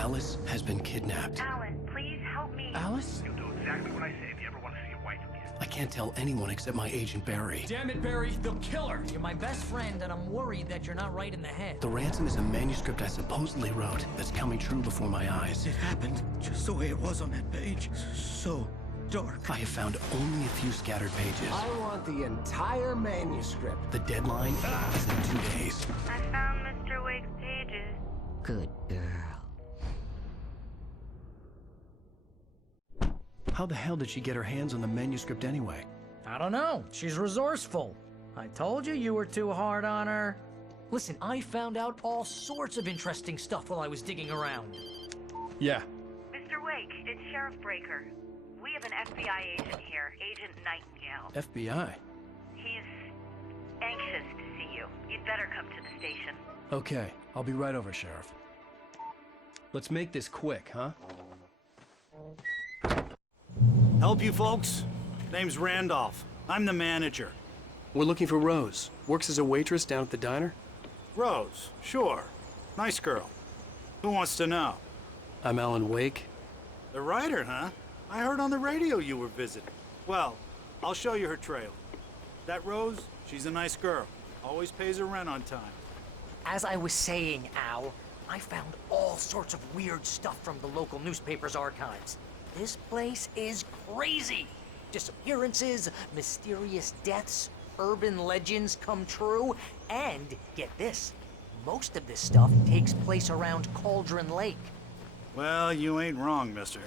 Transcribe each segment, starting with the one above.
Alice has been kidnapped. Alan, please help me. Alice? You'll do exactly what I say if you ever want to see your wife again. I can't tell anyone except my agent Barry. Damn it, Barry, they'll kill her! You're my best friend, and I'm worried that you're not right in the head. The ransom is a manuscript I supposedly wrote that's coming true before my eyes. It happened just the way it was on that page. So dark. I have found only a few scattered pages. I want the entire manuscript. The deadline is in 2 days. I found Mr. Wake's pages. Good girl. How the hell did she get her hands on the manuscript anyway? I don't know. She's resourceful. I told you you were too hard on her. Listen, I found out all sorts of interesting stuff while I was digging around. Yeah. Mr. Wake, it's Sheriff Breaker. We have an FBI agent here, Agent Nightingale. FBI? He's anxious to see you. You'd better come to the station. Okay, I'll be right over, Sheriff. Let's make this quick, huh? Help you folks? Name's Randolph. I'm the manager. We're looking for Rose. Works as a waitress down at the diner. Rose, sure. Nice girl. Who wants to know? I'm Alan Wake. The writer, huh? I heard on the radio you were visiting. Well, I'll show you her trailer. That Rose, she's a nice girl. Always pays her rent on time. As I was saying, Al, I found all sorts of weird stuff from the local newspaper's archives. This place is crazy. Disappearances, mysterious deaths, urban legends come true, and get this, most of this stuff takes place around Cauldron Lake. Well, you ain't wrong, mister.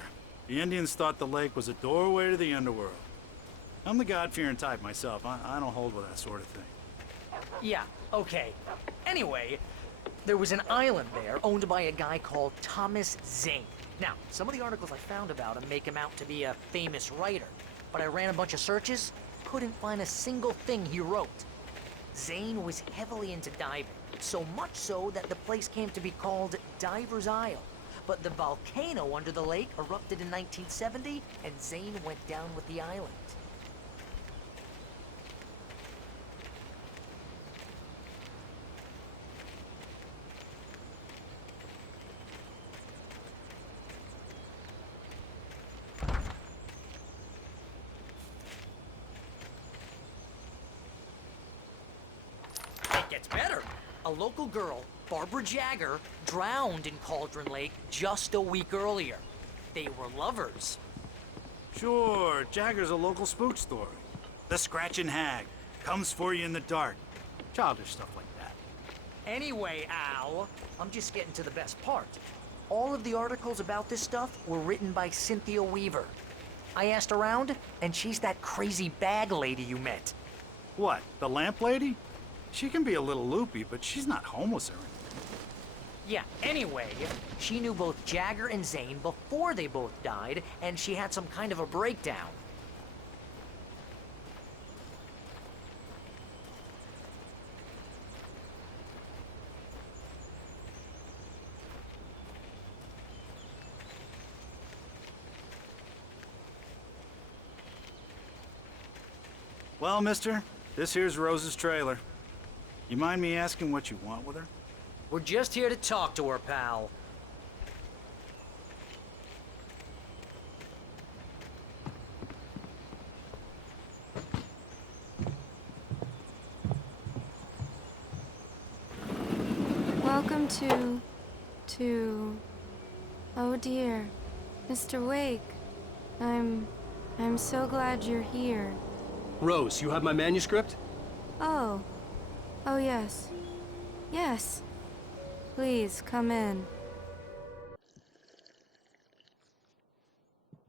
The Indians thought the lake was a doorway to the underworld. I'm the God-fearing type myself. I don't hold with that sort of thing. Yeah, okay. Anyway, there was an island there owned by a guy called Thomas Zane. Now, some of the articles I found about him make him out to be a famous writer, but I ran a bunch of searches, couldn't find a single thing he wrote. Zane was heavily into diving, so much so that the place came to be called Diver's Isle. But the volcano under the lake erupted in 1970, and Zane went down with the island. It gets better. A local girl, Barbara Jagger, drowned in Cauldron Lake just a week earlier. They were lovers. Sure, Jagger's a local spook story. The Scratching Hag comes for you in the dark. Childish stuff like that. Anyway, Al, I'm just getting to the best part. All of the articles about this stuff were written by Cynthia Weaver. I asked around, and she's that crazy bag lady you met. What, the lamp lady? She can be a little loopy, but she's not homeless or anything. Yeah, anyway, she knew both Jagger and Zane before they both died, and she had some kind of a breakdown. Well, mister, this here's Rose's trailer. You mind me asking what you want with her? We're just here to talk to her, pal. Welcome to... Oh dear, Mr. Wake. I'm so glad you're here. Rose, you have my manuscript? Oh. Oh yes. Yes. Please, come in.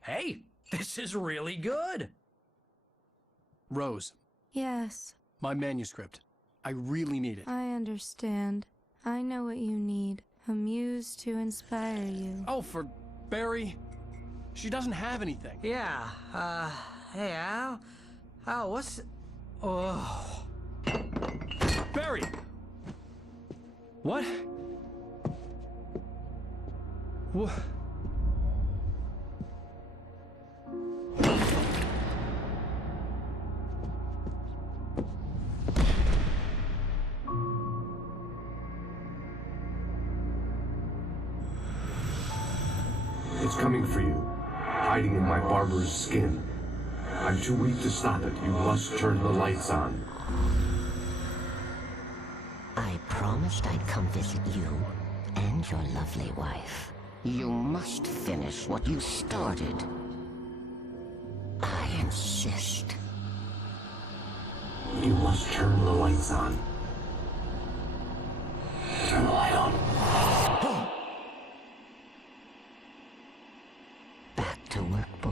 Hey, this is really good. Rose, Yes, my manuscript. I really need it. I understand. I know what you need. A muse to inspire you. Oh, for Barry. She doesn't have anything. Yeah, hey, Al? Al, what's... Oh... Barry! What? What? It's coming for you, hiding in my barber's skin. I'm too weak to stop it. You must turn the lights on. I promised I'd come visit you and your lovely wife. You must finish what you started. I insist. You must turn the lights on. Turn the light on. Back to work, boy.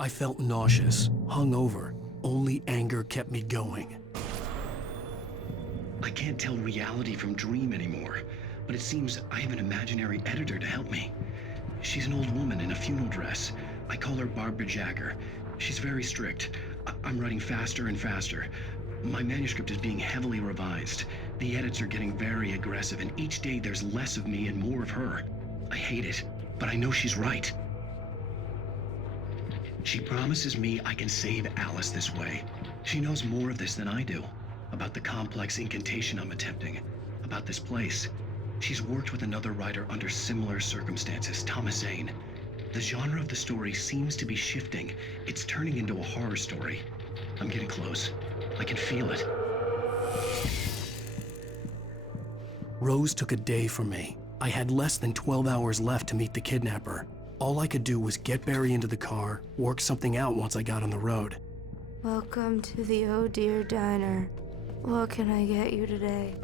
I felt nauseous, hungover. Only anger kept me going. I can't tell reality from dream anymore, but it seems I have an imaginary editor to help me. She's an old woman in a funeral dress. I call her Barbara Jagger. She's very strict. I'm writing faster and faster. My manuscript is being heavily revised. The edits are getting very aggressive, and each day there's less of me and more of her. I hate it, but I know she's right. She promises me I can save Alice this way. She knows more of this than I do. About the complex incantation I'm attempting. About this place. She's worked with another writer under similar circumstances, Thomas Zane. The genre of the story seems to be shifting. It's turning into a horror story. I'm getting close. I can feel it. Rose took a day from me. I had less than 12 hours left to meet the kidnapper. All I could do was get Barry into the car, work something out once I got on the road. Welcome to the Oh Dear Diner. What can I get you today?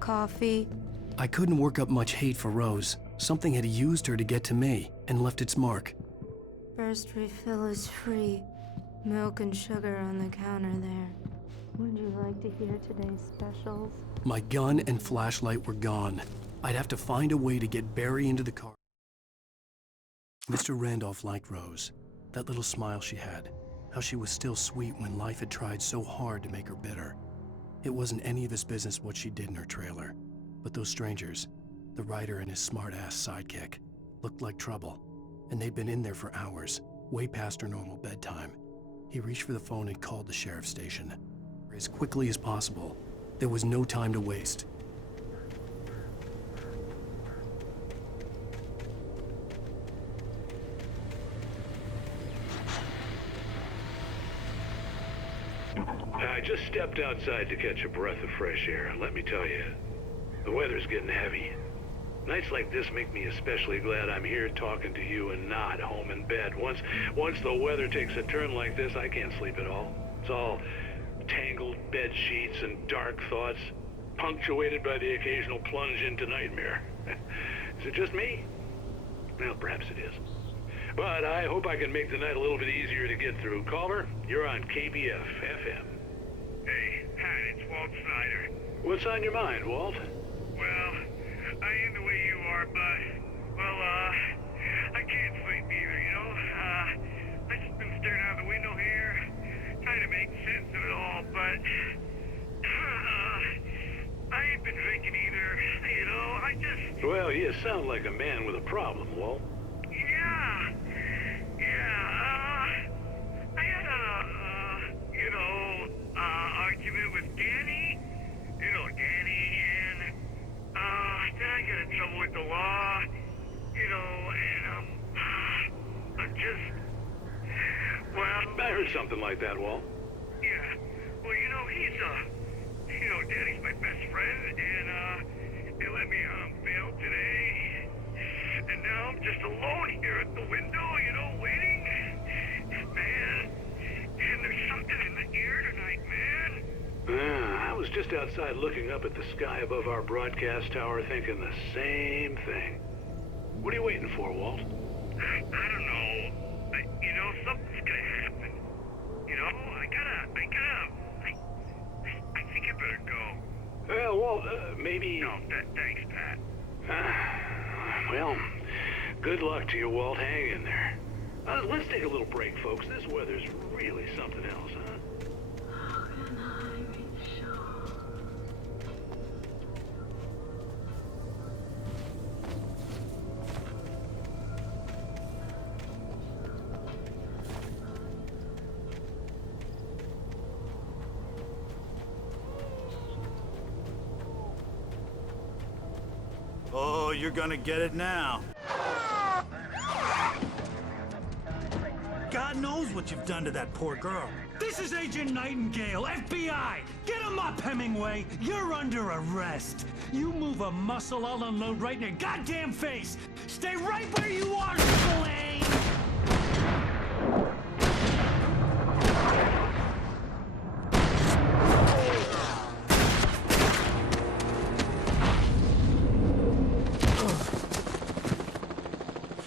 Coffee? I couldn't work up much hate for Rose. Something had used her to get to me and left its mark. First refill is free. Milk and sugar on the counter there. Would you like to hear today's specials? My gun and flashlight were gone. I'd have to find a way to get Barry into the car. Mr. Randolph liked Rose. That little smile she had. How she was still sweet when life had tried so hard to make her bitter. It wasn't any of his business what she did in her trailer. But those strangers, the writer and his smart-ass sidekick, looked like trouble. And they'd been in there for hours, way past her normal bedtime. He reached for the phone and called the sheriff's station. As quickly as possible. There was no time to waste. I just stepped outside to catch a breath of fresh air, and let me tell you, the weather's getting heavy. Nights like this make me especially glad I'm here talking to you and not home in bed. Once the weather takes a turn like this, I can't sleep at all. It's all tangled bed sheets and dark thoughts, punctuated by the occasional plunge into nightmare. Is it just me? Well, perhaps it is. But I hope I can make the night a little bit easier to get through. Caller, you're on KBF FM. Hey, Pat, it's Walt Snyder. What's on your mind, Walt? Well, I ain't the way you are, but, I can't sleep either, you know? I just been staring out the window here, trying to make sense of it all, but, I ain't been drinking either, you know, I just... Well, you sound like a man with a problem, Walt. I had argument with Danny, and, then I got in trouble with the law, and, I'm just, I heard something like that, Walt. yeah, well, Danny's my best friend, and, they let me on bail today, and now I'm just alone here at the window, waiting, man, and there's something in the air tonight, man. I was just outside looking up at the sky above our broadcast tower thinking the same thing. What are you waiting for, Walt? I don't know. Something's gonna happen. I think I better go. Well, Walt, maybe... No, thanks, Pat. Well, good luck to you, Walt. Hang in there. Let's take a little break, folks. This weather's really something else, huh? you're gonna get it now. God knows what you've done to that poor girl. This is Agent Nightingale, FBI! Get him up, Hemingway! You're under arrest! You move a muscle, I'll unload right in your goddamn face! Stay right where you are, Slane!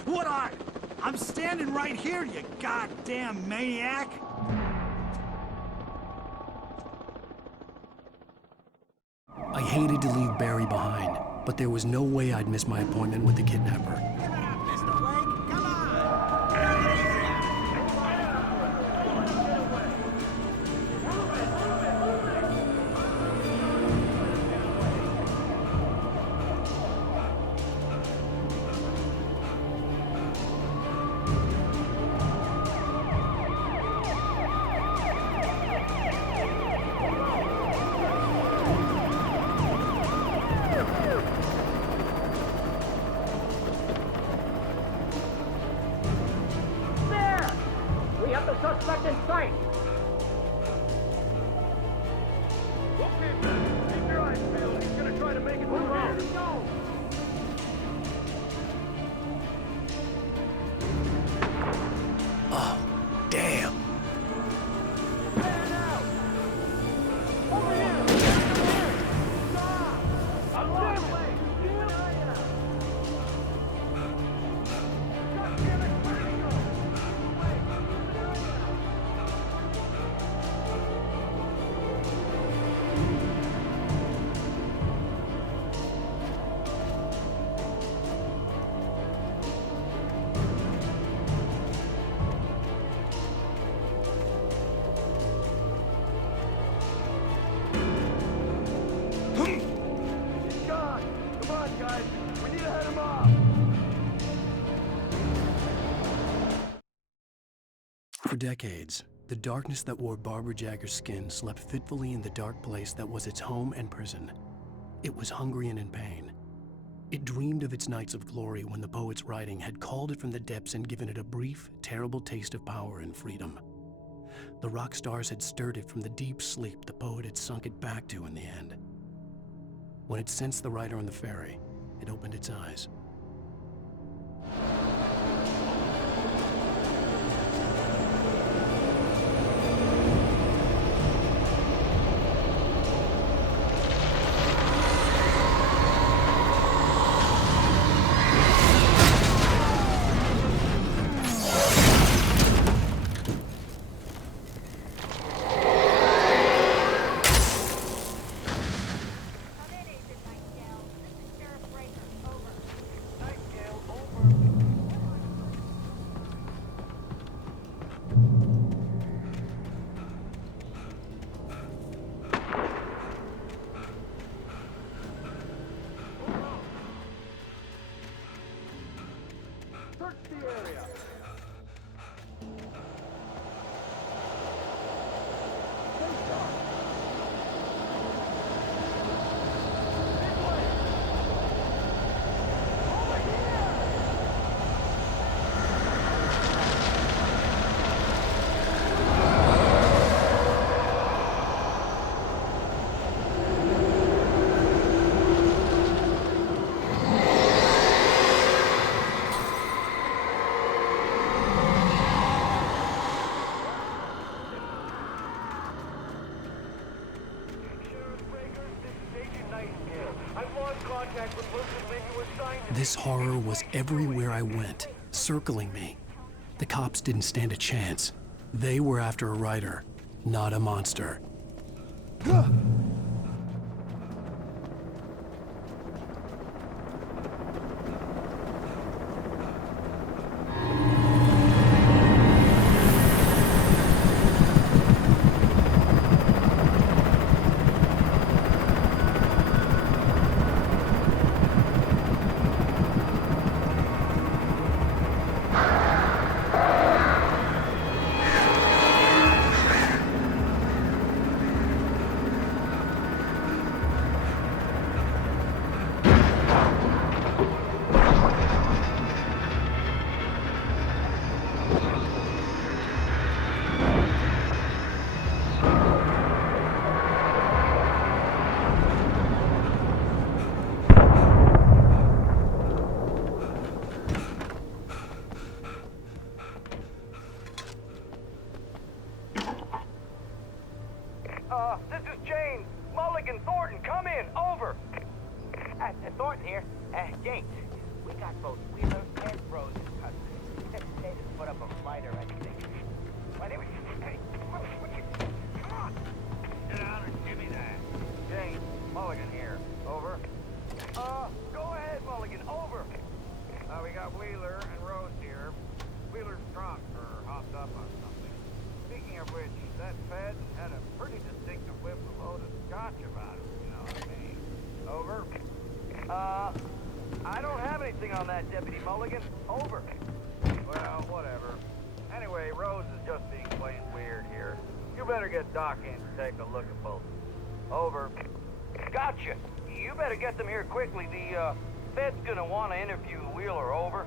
What are you? I'm standing right here, you goddamn maniac! I hated to leave Barry behind, but there was no way I'd miss my appointment with the kidnapper. Suspect in sight! Okay, man. Keep your eyes peeled. He's gonna try to make it through here. No! Oh, damn. Man out! Over here! Stop! I'm on the way! Keep an eye out! God damn it! Where did he go? He's gone! Come on, guys! We need to head him off! For decades, the darkness that wore Barbara Jagger's skin slept fitfully in the dark place that was its home and prison. It was hungry and in pain. It dreamed of its nights of glory when the poet's writing had called it from the depths and given it a brief, terrible taste of power and freedom. The rock stars had stirred it from the deep sleep the poet had sunk it back to in the end. When it sensed the writer on the ferry, it opened its eyes. Search the area! Stay sharp! This way! Over here! This horror was everywhere I went, circling me. The cops didn't stand a chance. They were after a writer, not a monster. This is James. Mulligan, Thornton, come in. Over. Thornton here. James, we got both Wheeler and Rose in custody. They just put up a fight or anything. Why, they were... Hey, come on. Sit down and give me that. James, Mulligan here. Over. Go ahead, Mulligan. Over. We got Wheeler and Rose here. Wheeler's drunk or hopped up on something. Speaking of which, that Fed had a pretty distinctive whip of load of scotch about him, you know what I mean? Over. I don't have anything on that, Deputy Mulligan. Over. Well, whatever. Anyway, Rose is just being plain weird here. You better get Doc in to take a look at both. Over. Gotcha. You better get them here quickly. The, Fed's gonna want to interview Wheeler. Over.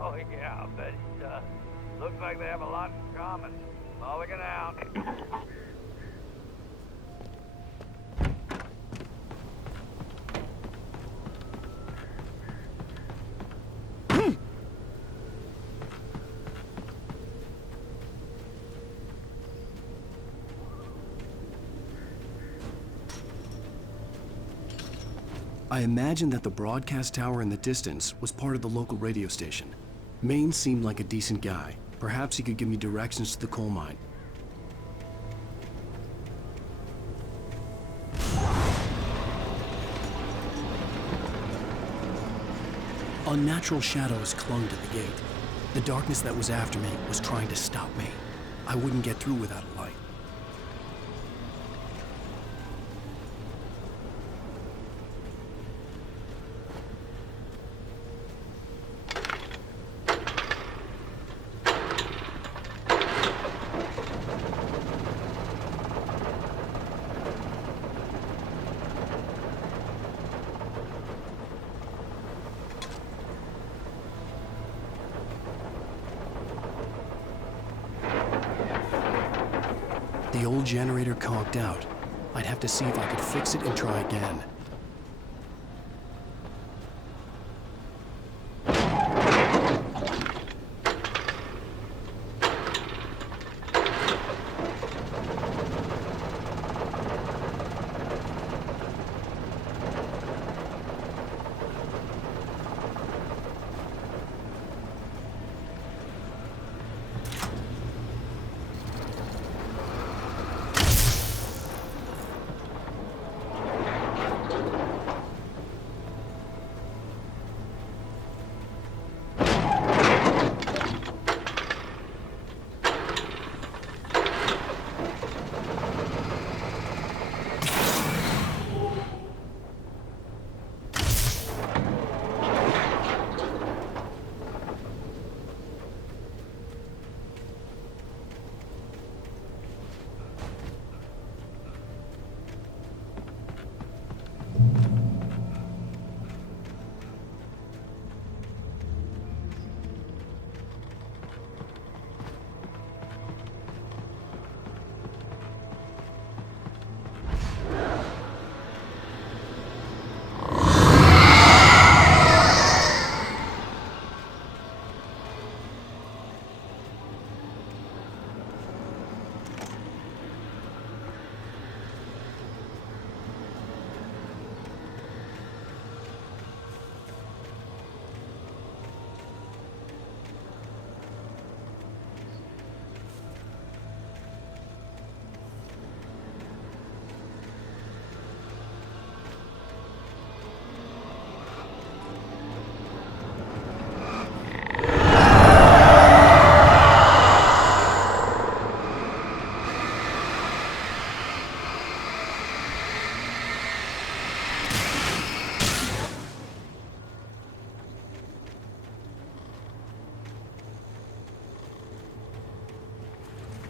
Oh, yeah, I bet it does. Looks like they have a lot in common. Mulligan out. I imagined that the broadcast tower in the distance was part of the local radio station. Maine seemed like a decent guy. Perhaps he could give me directions to the coal mine. Unnatural shadows clung to the gate. The darkness that was after me was trying to stop me. I wouldn't get through without a light. The old generator conked out. I'd have to see if I could fix it and try again.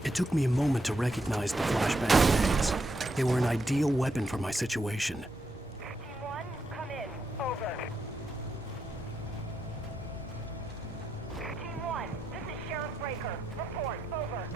It took me a moment to recognize the flashbang grenades. They were an ideal weapon for my situation. Team 1, come in. Over. Team 1, this is Sheriff Breaker. Report. Over.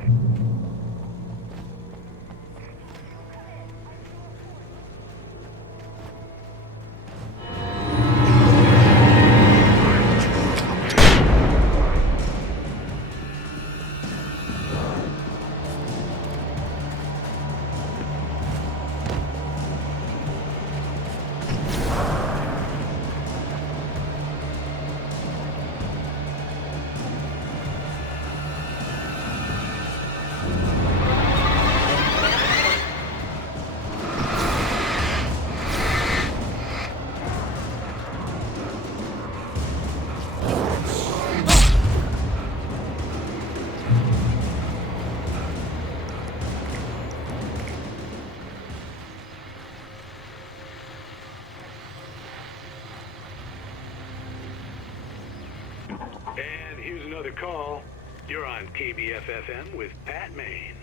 And here's another call. You're on KBFFM with Pat Maine.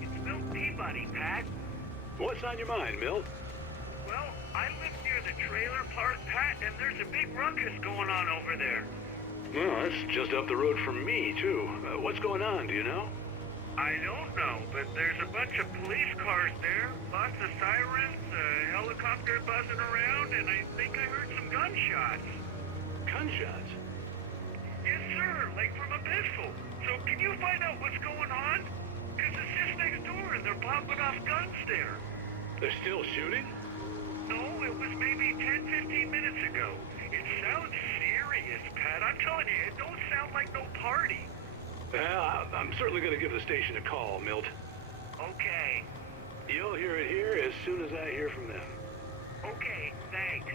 It's Milt Peabody, Pat. What's on your mind, Milt? Well, I live near the trailer park, Pat, and there's a big ruckus going on over there. Well, that's just up the road from me, too. What's going on, do you know? I don't know, but there's a bunch of police cars there, lots of sirens, a helicopter buzzing around, and I think I heard some gunshots. Gunshots? Yes, sir, like from a pistol. So can you find out what's going on? Because it's just next door and they're popping off guns there. They're still shooting? No, it was maybe 10, 15 minutes ago. It sounds serious, Pat. I'm telling you, it don't sound like no party. Well, I'm certainly going to give the station a call, Milt. Okay. You'll hear it here as soon as I hear from them. Okay, thanks.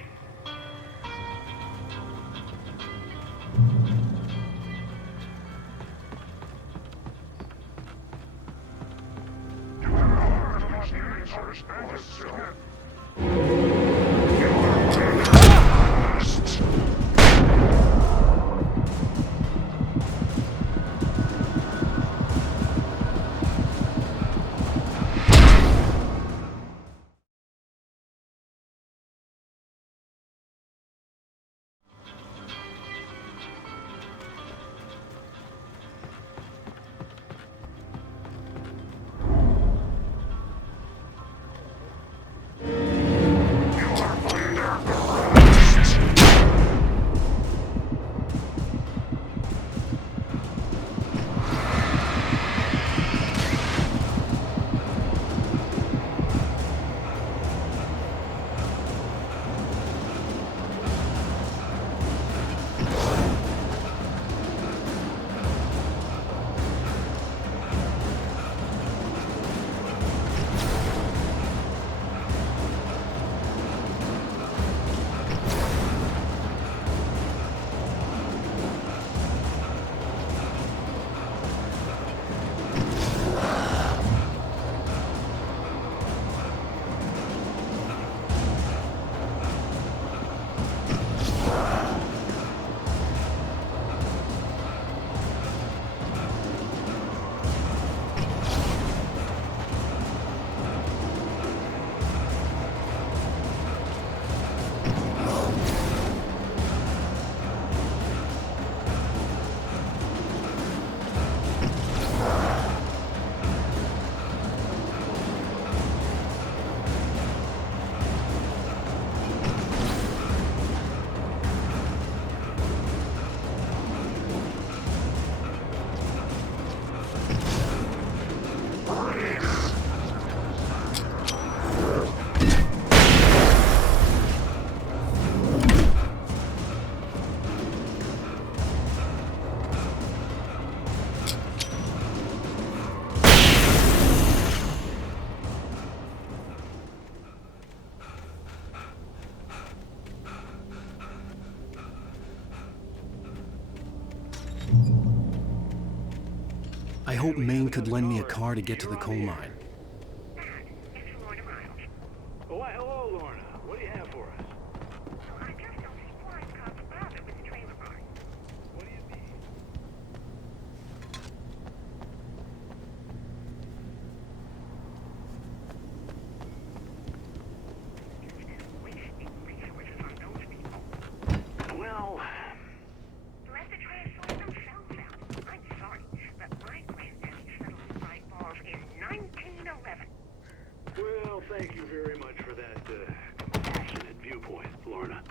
I hope Maine could lend me a car to get to the coal mine. Oh, why, hello, Lorna. What do you have for us? I just don't see why cops bother with the trailer park. What do you mean? Wasting resources on those people. Well, Let the trash sort themselves out. I'm sorry, but my granddaddy settled his right balls in 1911. well, thank you very much for that compassionate viewpoint, Lorna.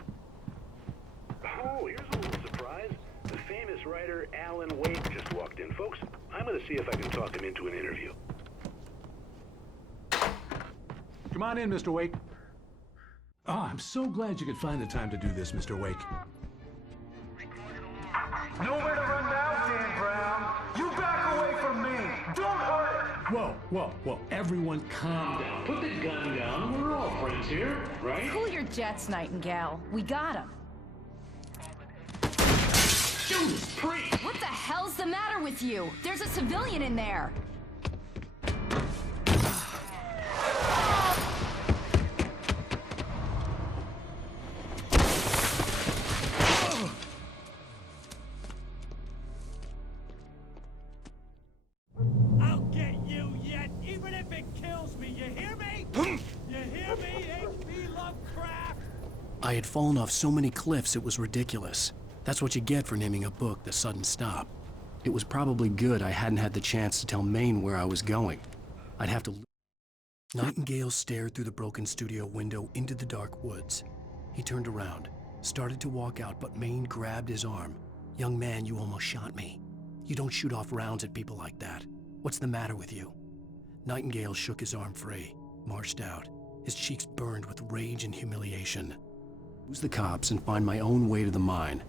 Oh, here's a little surprise. The famous writer Alan Wake just walked in. Folks, I'm going to see if I can talk him into an interview. Come on in, Mr. Wake. Oh, I'm so glad you could find the time to do this, Mr. Wake. Nowhere to run now, Dan Brown. You back away from me. Don't hurt it. Whoa. Everyone calm down. Put the gun down. We're all friends here, right? Cool your jets, Nightingale. We got him. Judas Priest! What the hell's the matter with you? There's a civilian in there. I'll get you yet, even if it kills me. You hear me? You hear me, H.P. Lovecraft? I had fallen off so many cliffs it was ridiculous. That's what you get for naming a book The Sudden Stop. It was probably good I hadn't had the chance to tell Maine where I was going. I'd have to... Nightingale stared through the broken studio window into the dark woods. He turned around, started to walk out, but Maine grabbed his arm. "Young man, you almost shot me. You don't shoot off rounds at people like that. What's the matter with you?" Nightingale shook his arm free, marched out. His cheeks burned with rage and humiliation. Lose the cops and find my own way to the mine.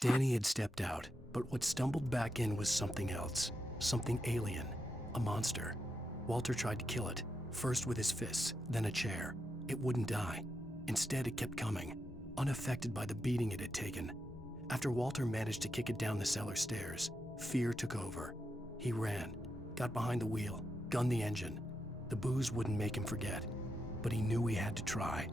Danny had stepped out, but what stumbled back in was something else. Something alien. A monster. Walter tried to kill it, first with his fists, then a chair. It wouldn't die. Instead, it kept coming, unaffected by the beating it had taken. After Walter managed to kick it down the cellar stairs, fear took over. He ran, got behind the wheel, gunned the engine. The booze wouldn't make him forget, but he knew he had to try.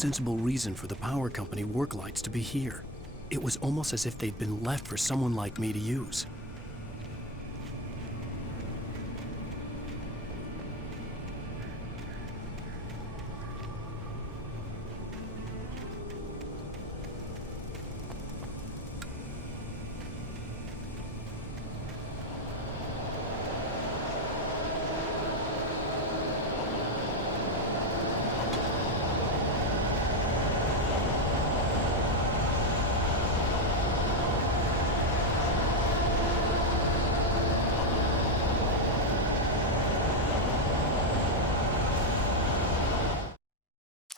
sensible reason for the power company work lights to be here. It was almost as if they'd been left for someone like me to use.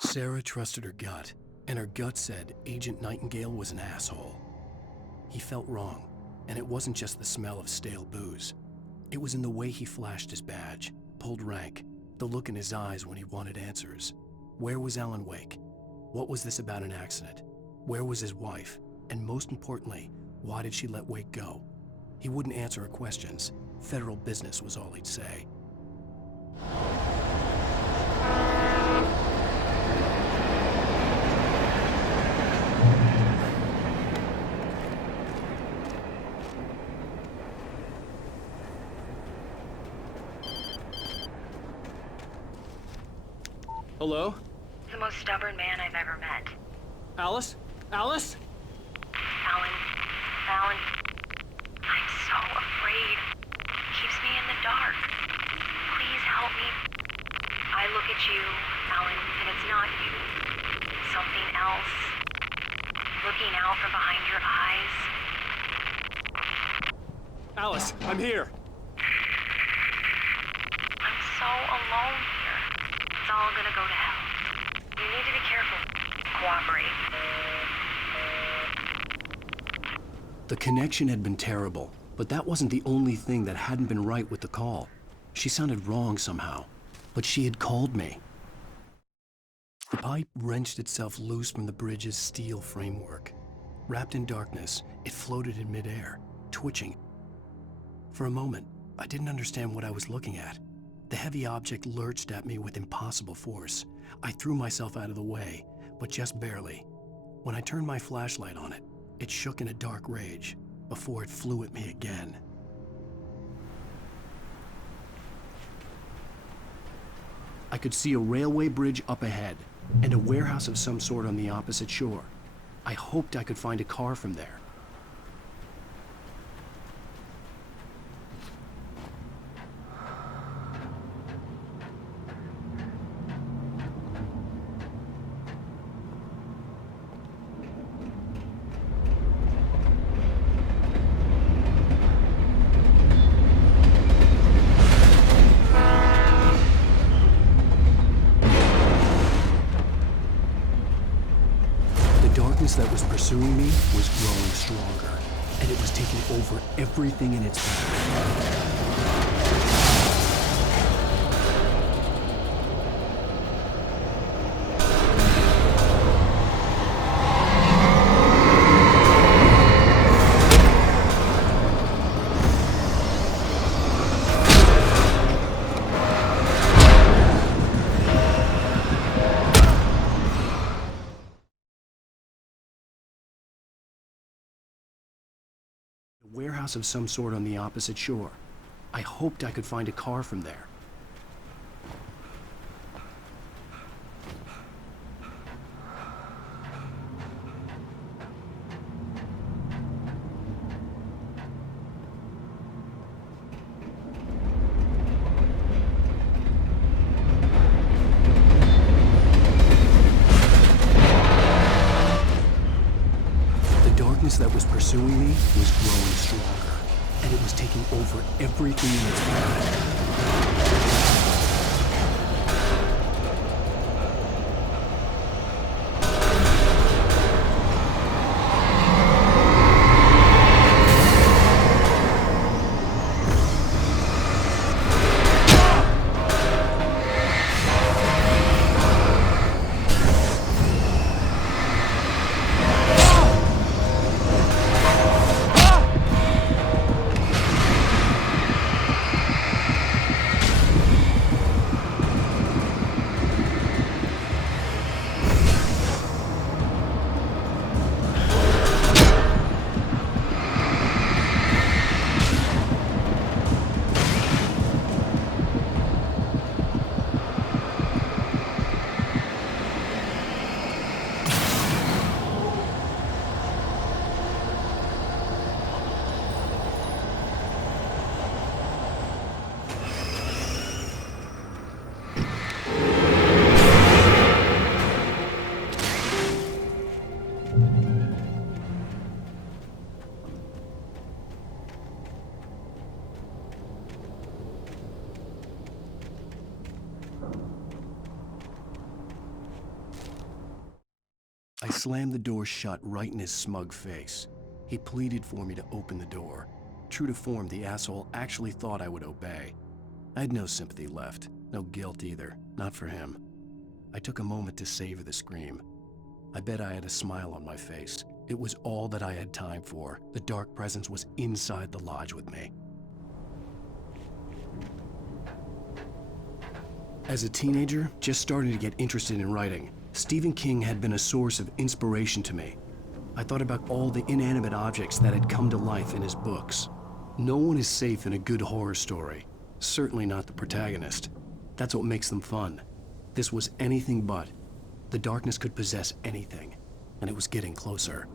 Sarah trusted her gut, and her gut said Agent Nightingale was an asshole. He felt wrong, and it wasn't just the smell of stale booze. It was in the way he flashed his badge, pulled rank, the look in his eyes when he wanted answers. Where was Alan Wake? What was this about an accident? Where was his wife? And most importantly, why did she let Wake go? He wouldn't answer her questions. Federal business was all he'd say. Hello? The most stubborn man I've ever met. Alice? Alice? Alan, I'm so afraid. It keeps me in the dark. Please help me. I look at you, Alan, and it's not you. Something else. Looking out from behind your eyes. Alice, I'm here. I'm so alone here. It's all gonna go to hell. You need to be careful. Cooperate. The connection had been terrible, but that wasn't the only thing that hadn't been right with the call. She sounded wrong somehow, but she had called me. The pipe wrenched itself loose from the bridge's steel framework. Wrapped in darkness, it floated in midair, twitching. For a moment, I didn't understand what I was looking at. The heavy object lurched at me with impossible force. I threw myself out of the way, but just barely. When I turned my flashlight on it, it shook in a dark rage before it flew at me again. I could see a railway bridge up ahead and a warehouse of some sort on the opposite shore. I hoped I could find a car from there. That was pursuing me was growing stronger, and it was taking over everything in its path. Warehouse of some sort on the opposite shore. I hoped I could find a car from there. That was pursuing me was growing stronger, and it was taking over everything in its path. slammed the door shut right in his smug face. He pleaded for me to open the door. True to form, the asshole actually thought I would obey. I had no sympathy left, no guilt either, not for him. I took a moment to savor the scream. I bet I had a smile on my face. It was all that I had time for. The dark presence was inside the lodge with me. As a teenager, just starting to get interested in writing, Stephen King had been a source of inspiration to me. I thought about all the inanimate objects that had come to life in his books. No one is safe in a good horror story. Certainly not the protagonist. That's what makes them fun. This was anything but. The darkness could possess anything, and it was getting closer.